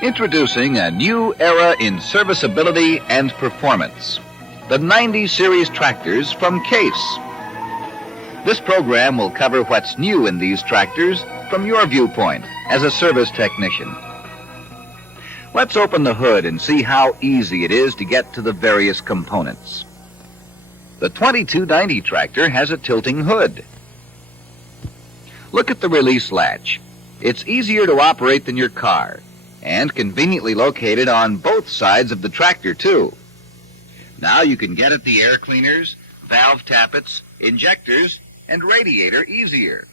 Introducing a new era in serviceability and performance. The 90 series tractors from Case. This program will cover what's new in these tractors from your viewpoint as a service technician. Let's open the hood and see how easy it is to get to the various components. The 2290 tractor has a tilting hood. Look at the release latch. It's easier to operate than your car, and conveniently located on both sides of the tractor, too. Now you can get at the air cleaners, valve tappets, injectors, and radiator easier.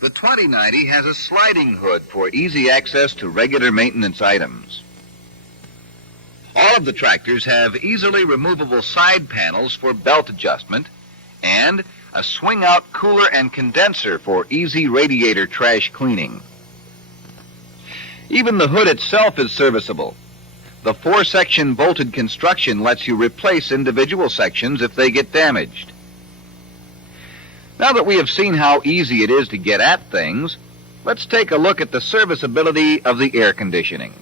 The 2090 has a sliding hood for easy access to regular maintenance items. All of the tractors have easily removable side panels for belt adjustment and a swing-out cooler and condenser for easy radiator trash cleaning. Even the hood itself is serviceable. The 4-section bolted construction lets you replace individual sections if they get damaged. Now that we have seen how easy it is to get at things, let's take a look at the serviceability of the air conditioning.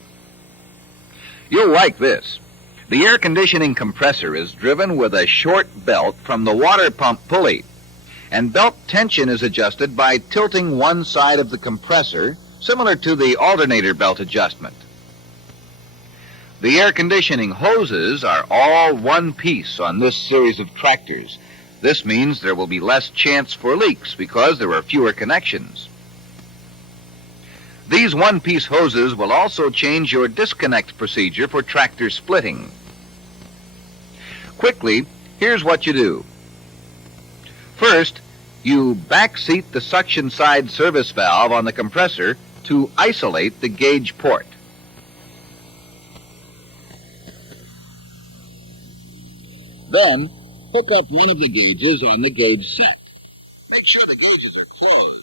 You'll like this. The air conditioning compressor is driven with a short belt from the water pump pulley, and belt tension is adjusted by tilting one side of the compressor, similar to the alternator belt adjustment. The air conditioning hoses are all one piece on this series of tractors. This means there will be less chance for leaks because there are fewer connections. These one-piece hoses will also change your disconnect procedure for tractor splitting. Quickly, here's what you do. First, you backseat the suction side service valve on the compressor to isolate the gauge port. Then, hook up one of the gauges on the gauge set. Make sure the gauges are closed.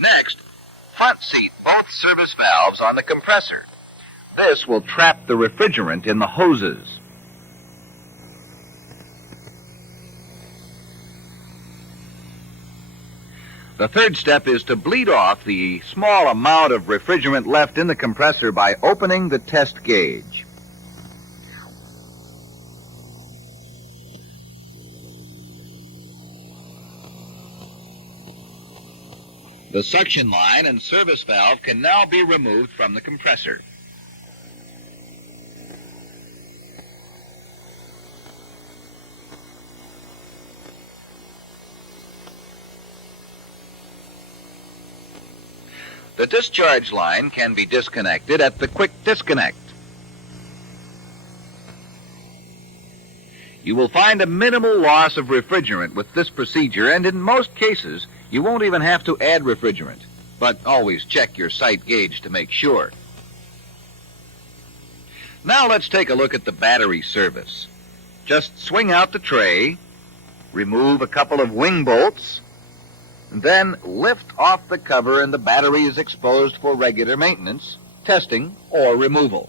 Next, front seat both service valves on the compressor. This will trap the refrigerant in the hoses. The third step is to bleed off the small amount of refrigerant left in the compressor by opening the test gauge. The suction line and service valve can now be removed from the compressor. The discharge line can be disconnected at the quick disconnect. You will find a minimal loss of refrigerant with this procedure, and in most cases, you won't even have to add refrigerant, but always check your sight gauge to make sure. Now let's take a look at the battery service. Just swing out the tray, remove a couple of wing bolts, then lift off the cover and the battery is exposed for regular maintenance, testing, or removal.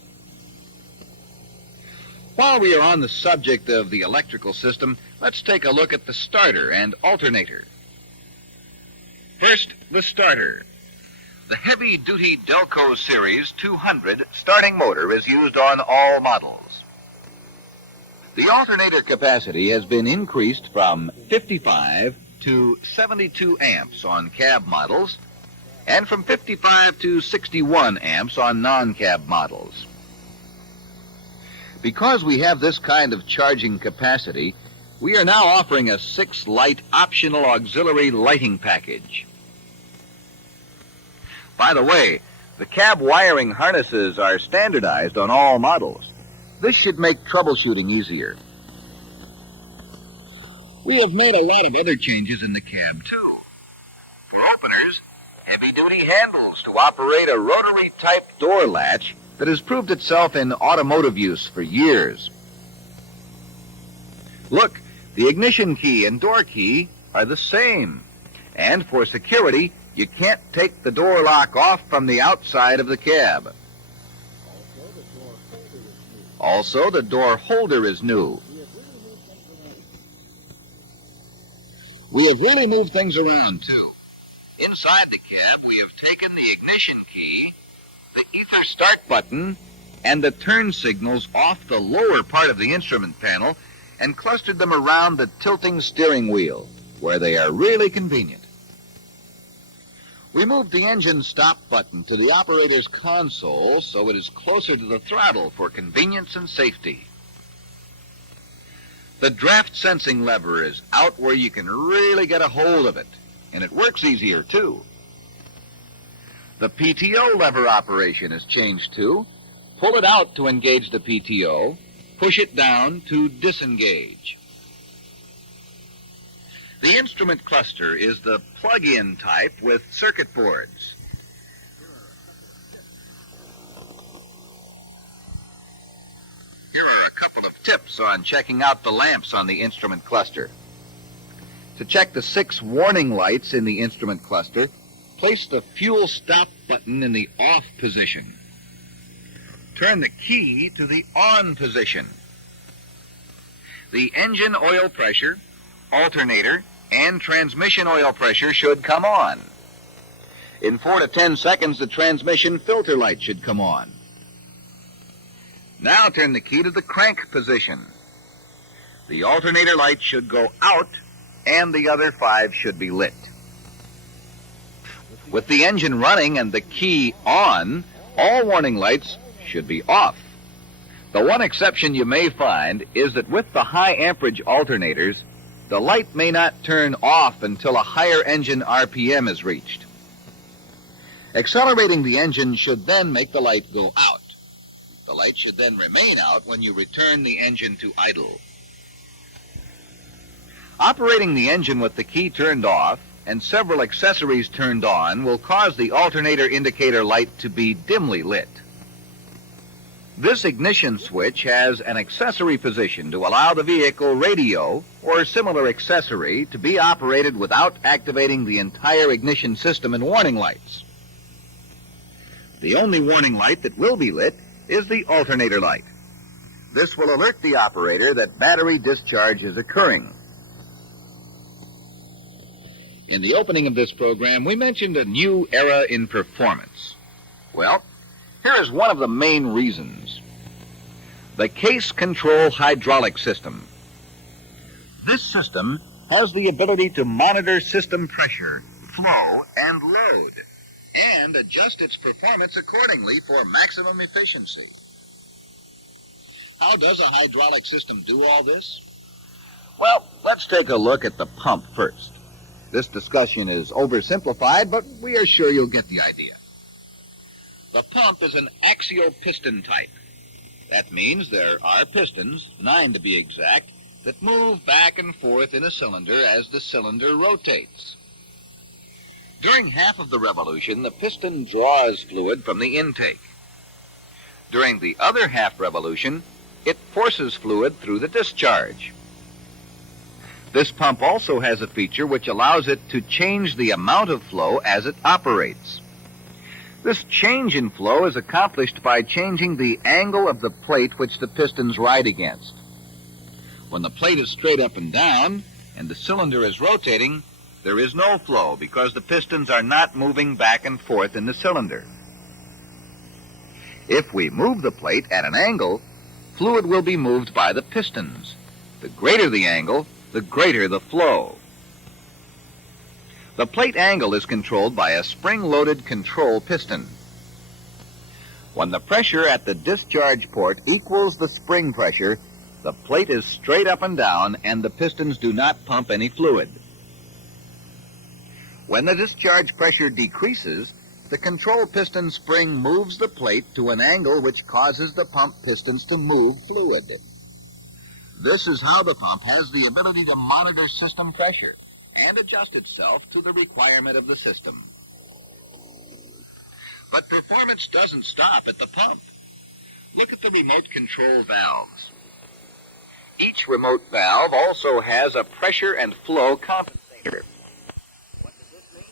While we are on the subject of the electrical system, let's take a look at the starter and alternator. First, the starter. The heavy-duty Delco Series 200 starting motor is used on all models. The alternator capacity has been increased from 55 to 72 amps on cab models, and from 55 to 61 amps on non-cab models. Because we have this kind of charging capacity, we are now offering a 6-light optional auxiliary lighting package. By the way, the cab wiring harnesses are standardized on all models. This should make troubleshooting easier. We have made a lot of other changes in the cab, too. For openers, heavy-duty handles to operate a rotary-type door latch that has proved itself in automotive use for years. Look, the ignition key and door key are the same. And for security, you can't take the door lock off from the outside of the cab. Also, the door holder is new. We have really moved things around, too. Inside the cab, we have taken the ignition key, the ether start button, and the turn signals off the lower part of the instrument panel and clustered them around the tilting steering wheel, where they are really convenient. We moved the engine stop button to the operator's console so it is closer to the throttle for convenience and safety. The draft sensing lever is out where you can really get a hold of it, and it works easier too. The PTO lever operation is changed too. Pull it out to engage the PTO, push it down to disengage. The instrument cluster is the plug-in type with circuit boards. Here are a couple of tips on checking out the lamps on the instrument cluster. To check the 6 warning lights in the instrument cluster, place the fuel stop button in the off position. Turn the key to the on position. The engine oil pressure, alternator, and transmission oil pressure should come on. In 4 to 10 seconds, the transmission filter light should come on. Now turn the key to the crank position. The alternator light should go out, and the other 5 should be lit. With the engine running and the key on, all warning lights should be off. The one exception you may find is that with the high amperage alternators, the light may not turn off until a higher engine RPM is reached. Accelerating the engine should then make the light go out. The light should then remain out when you return the engine to idle. Operating the engine with the key turned off and several accessories turned on will cause the alternator indicator light to be dimly lit. This ignition switch has an accessory position to allow the vehicle radio or similar accessory to be operated without activating the entire ignition system and warning lights. The only warning light that will be lit is the alternator light. This will alert the operator that battery discharge is occurring. In the opening of this program, we mentioned a new era in performance. Well, here is one of the main reasons. The case control hydraulic system. This system has the ability to monitor system pressure, flow, and load, and adjust its performance accordingly for maximum efficiency. How does a hydraulic system do all this? Well, let's take a look at the pump first. This discussion is oversimplified, but we are sure you'll get the idea. The pump is an axial piston type. That means there are pistons, 9 to be exact, that move back and forth in a cylinder as the cylinder rotates. During half of the revolution, the piston draws fluid from the intake. During the other half revolution, it forces fluid through the discharge. This pump also has a feature which allows it to change the amount of flow as it operates. This change in flow is accomplished by changing the angle of the plate which the pistons ride against. When the plate is straight up and down and the cylinder is rotating, there is no flow because the pistons are not moving back and forth in the cylinder. If we move the plate at an angle, fluid will be moved by the pistons. The greater the angle, the greater the flow. The plate angle is controlled by a spring-loaded control piston. When the pressure at the discharge port equals the spring pressure, the plate is straight up and down and the pistons do not pump any fluid. When the discharge pressure decreases, the control piston spring moves the plate to an angle which causes the pump pistons to move fluid. This is how the pump has the ability to monitor system pressure and adjust itself to the requirement of the system. But performance doesn't stop at the pump. Look at the remote control valves. Each remote valve also has a pressure and flow compensator. What does this mean?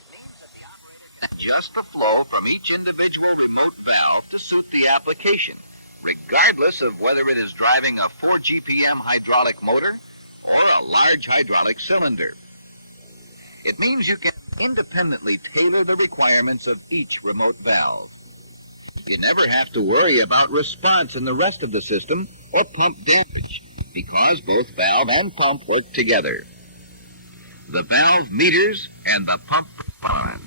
It means that the operator can adjust the flow from each individual remote valve to suit the application, regardless of whether it is driving a 4 GPM hydraulic motor or a large hydraulic cylinder. It means you can independently tailor the requirements of each remote valve. You never have to worry about response in the rest of the system or pump damage, because both valve and pump work together. The valve meters and the pump responds.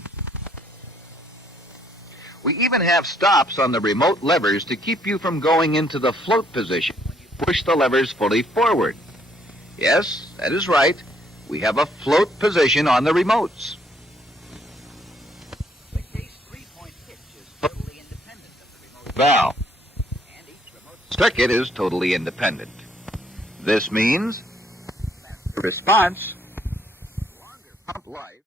We even have stops on the remote levers to keep you from going into the float position when you push the levers fully forward. Yes, that is right. We have a float position on the remotes. The case 3-point hitch is totally independent of the remote valve, and each remote circuit is totally independent. This means faster response, longer pump life,